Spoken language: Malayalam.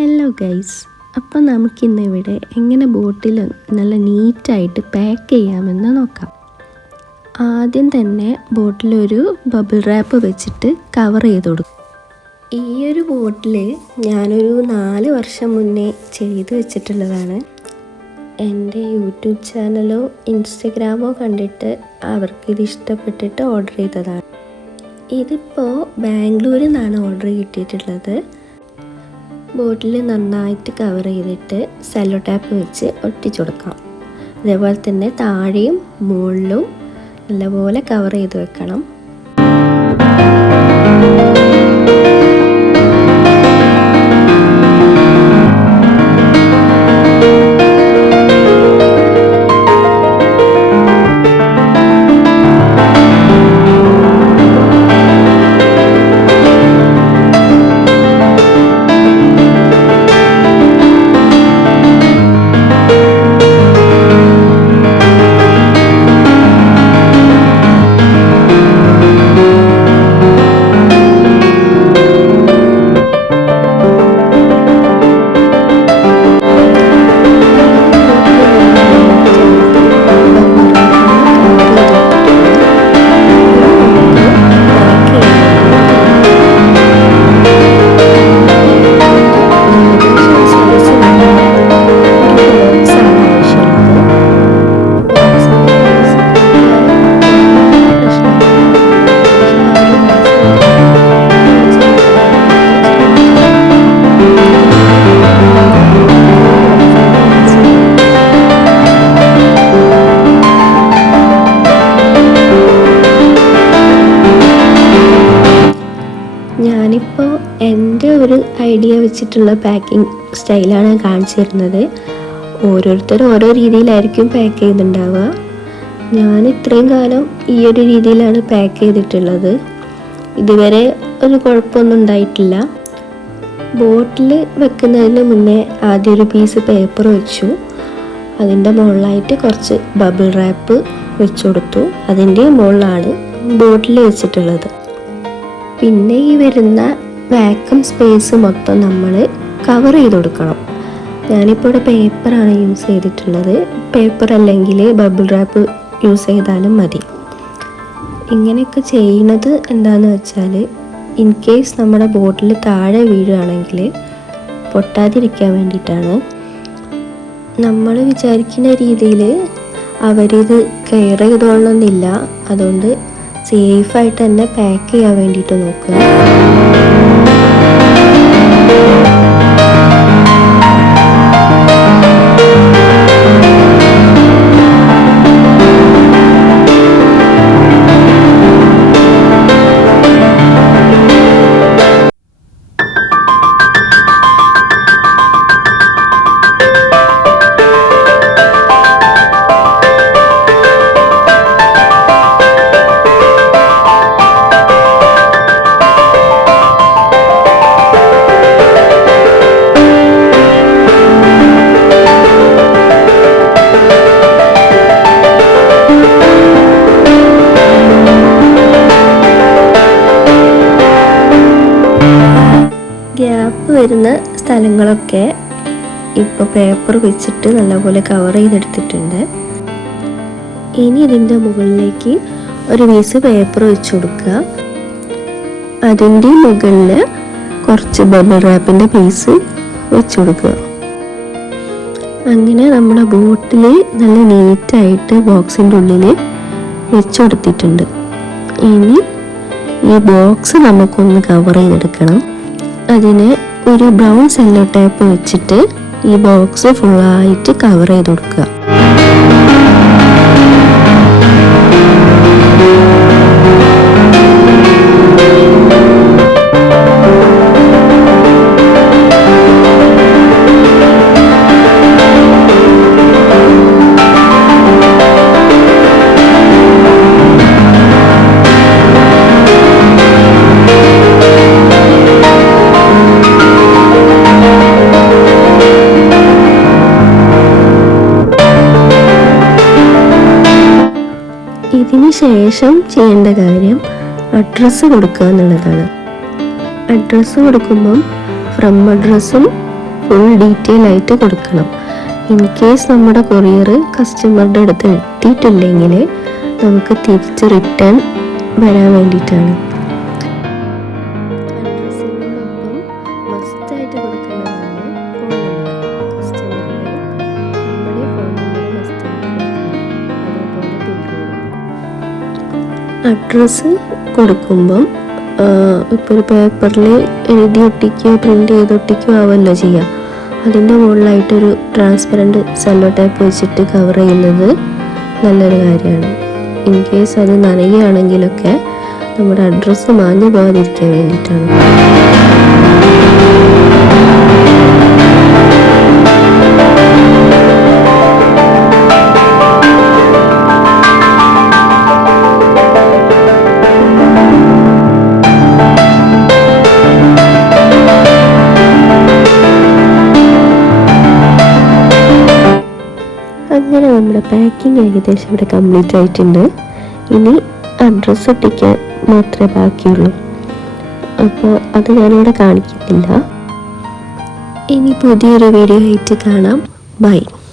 ഹലോ ഗൈസ്, അപ്പം നമുക്കിന്നിവിടെ എങ്ങനെ ബോട്ടിൽ നല്ല നീറ്റായിട്ട് പാക്ക് ചെയ്യാമെന്ന് നോക്കാം. ആദ്യം തന്നെ ബോട്ടിലൊരു ബബിൾ റാപ്പ് വെച്ചിട്ട് കവർ ചെയ്ത് കൊടുക്കും. ഈ ഒരു ബോട്ടിൽ ഞാനൊരു 4 വർഷം മുന്നേ ചെയ്ത് വെച്ചിട്ടുള്ളതാണ്. എൻ്റെ യൂട്യൂബ് ചാനലോ ഇൻസ്റ്റഗ്രാമോ കണ്ടിട്ട് അവർക്കിത് ഇഷ്ടപ്പെട്ടിട്ട് ഓർഡർ ചെയ്തതാണ്. ഇതിപ്പോൾ ബാംഗ്ലൂരിൽ നിന്നാണ് ഓർഡർ കിട്ടിയിട്ടുള്ളത്. ബോട്ടിൽ നന്നായിട്ട് കവർ ചെയ്തിട്ട് സെല്ലോ ടാപ്പ് വെച്ച് ഒട്ടിച്ചു കൊടുക്കാം. അതേപോലെ തന്നെ താഴെയും മുകളിലും നല്ലപോലെ കവർ ചെയ്ത് വെക്കണം. ഞാനിപ്പോൾ എൻ്റെ ഒരു ഐഡിയ വെച്ചിട്ടുള്ള പാക്കിംഗ് സ്റ്റൈലാണ് കാണിച്ചു തരുന്നത്. ഓരോരുത്തരും ഓരോ രീതിയിലായിരിക്കും പാക്ക് ചെയ്തിട്ടുണ്ടാവുക. ഞാൻ ഇത്രയും കാലം ഈ ഒരു രീതിയിലാണ് പാക്ക് ചെയ്തിട്ടുള്ളത്. ഇതുവരെ ഒരു കുഴപ്പമൊന്നും ഉണ്ടായിട്ടില്ല. ബോട്ടിൽ വെക്കുന്നതിന് മുന്നേ ആദ്യം ഒരു പീസ് പേപ്പർ വെച്ചു. അതിൻ്റെ മുകളിലായിട്ട് കുറച്ച് ബബിൾ റാപ്പ് വെച്ചു കൊടുത്തു. അതിൻ്റെ മുകളിലാണ് ബോട്ടിൽ വെച്ചിട്ടുള്ളത്. പിന്നെ ഈ വരുന്ന വാക്വം സ്പേസ് മൊത്തം നമ്മൾ കവർ ചെയ്ത് കൊടുക്കണം. ഞാനിപ്പോൾ ഇവിടെ പേപ്പറാണ് യൂസ് ചെയ്തിട്ടുള്ളത്. പേപ്പർ അല്ലെങ്കിൽ ബബിൾ റാപ്പ് യൂസ് ചെയ്താലും മതി. ഇങ്ങനെയൊക്കെ ചെയ്യുന്നത് എന്താണെന്ന് വെച്ചാൽ, ഇൻ കേസ് നമ്മുടെ ബോട്ടിൽ താഴെ വീഴുകയാണെങ്കിൽ പൊട്ടാതിരിക്കാൻ വേണ്ടിയിട്ടാണ്. നമ്മൾ വിചാരിക്കുന്ന രീതിയിൽ അവരിത് കെയർ ചെയ്തോളണമെന്നില്ല. അതുകൊണ്ട് സേഫായിട്ട് തന്നെ പാക്ക് ചെയ്യാൻ വേണ്ടിയിട്ട് നോക്കുക. ഗ്യാപ്പ് വരുന്ന സ്ഥലങ്ങളൊക്കെ ഇപ്പോൾ പേപ്പർ വെച്ചിട്ട് നല്ലപോലെ കവർ ചെയ്തെടുത്തിട്ടുണ്ട്. ഇനി ഇതിൻ്റെ മുകളിലേക്ക് ഒരു പീസ് പേപ്പർ വെച്ച് കൊടുക്കുക. അതിൻ്റെ മുകളിൽ കുറച്ച് ബബിൾ റാപ്പിൻ്റെ പീസ് വെച്ച് കൊടുക്കുക. അങ്ങനെ നമ്മുടെ ബോട്ടിൽ നല്ല നീറ്റായിട്ട് ബോക്സിൻ്റെ ഉള്ളിൽ വെച്ച് കൊടുത്തിട്ടുണ്ട്. ഇനി ഈ ബോക്സ് നമുക്കൊന്ന് കവർ ചെയ്തെടുക്കണം. അതിന് ഒരു ബ്രൗൺ സെല്ലോ ടേപ്പ് വെച്ചിട്ട് ഈ ബോക്സ് ഫുള്ളായിട്ട് കവർ ചെയ്ത് കൊടുക്കുക. ഇതിന് ശേഷം ചെയ്യേണ്ട കാര്യം അഡ്രസ്സ് കൊടുക്കുക എന്നുള്ളതാണ്. അഡ്രസ്സ് കൊടുക്കുമ്പം ഫ്രം അഡ്രസ്സും ഫുൾ ഡീറ്റെയിൽ ആയിട്ട് കൊടുക്കണം. ഇൻ കേസ് നമ്മുടെ കൊറിയർ കസ്റ്റമറുടെ അടുത്ത് എത്തിയിട്ടില്ലെങ്കിൽ നമുക്ക് തിരിച്ച് റിട്ടേൺ വരാൻ വേണ്ടിയിട്ടാണ്. അഡ്രസ്സിനോടൊപ്പം മസ്റ്റായിട്ട് കൊടുക്കേണ്ടതാണ് ഫോൺ നമ്പർ. കസ്റ്റമറിൻ്റെ നമ്മുടെ ഫോൺ നമ്പർ മസ്റ്റായിട്ട് കൊടുക്കണം. അതേപോലെ പിൻകോഡ്. അഡ്രസ്സ് കൊടുക്കുമ്പം ഇപ്പോൾ ഒരു പേപ്പറിൽ എഴുതി ഒട്ടിക്കുകയോ പ്രിൻ്റ് ചെയ്ത് ഒട്ടിക്കുകയോ ആവുമല്ലോ ചെയ്യുക. അതിൻ്റെ മുകളിലായിട്ടൊരു ട്രാൻസ്പെറൻറ്റ് സെല്ലോ ടേപ്പ് വെച്ചിട്ട് കവർ ചെയ്യുന്നത് നല്ലൊരു കാര്യമാണ്. ഇൻ കേസ് അത് നനയുകയാണെങ്കിലൊക്കെ നമ്മുടെ അഡ്രസ്സ് മാഞ്ഞു പോകാതിരിക്കാൻ വേണ്ടിയിട്ടാണ്. അങ്ങനെ നമ്മുടെ പാക്കിംഗ് ഏകദേശം ഇവിടെ കംപ്ലീറ്റ് ആയിട്ടുണ്ട്. ഇനി അഡ്രസ്സ് ഒട്ടിക്കാൻ മാത്രമേ ബാക്കിയുള്ളൂ. അപ്പോൾ അത് ഞാനിവിടെ കാണിക്കുന്നില്ല. ഇനി പുതിയൊരു വീഡിയോ ആയിട്ട് കാണാം. ബൈ.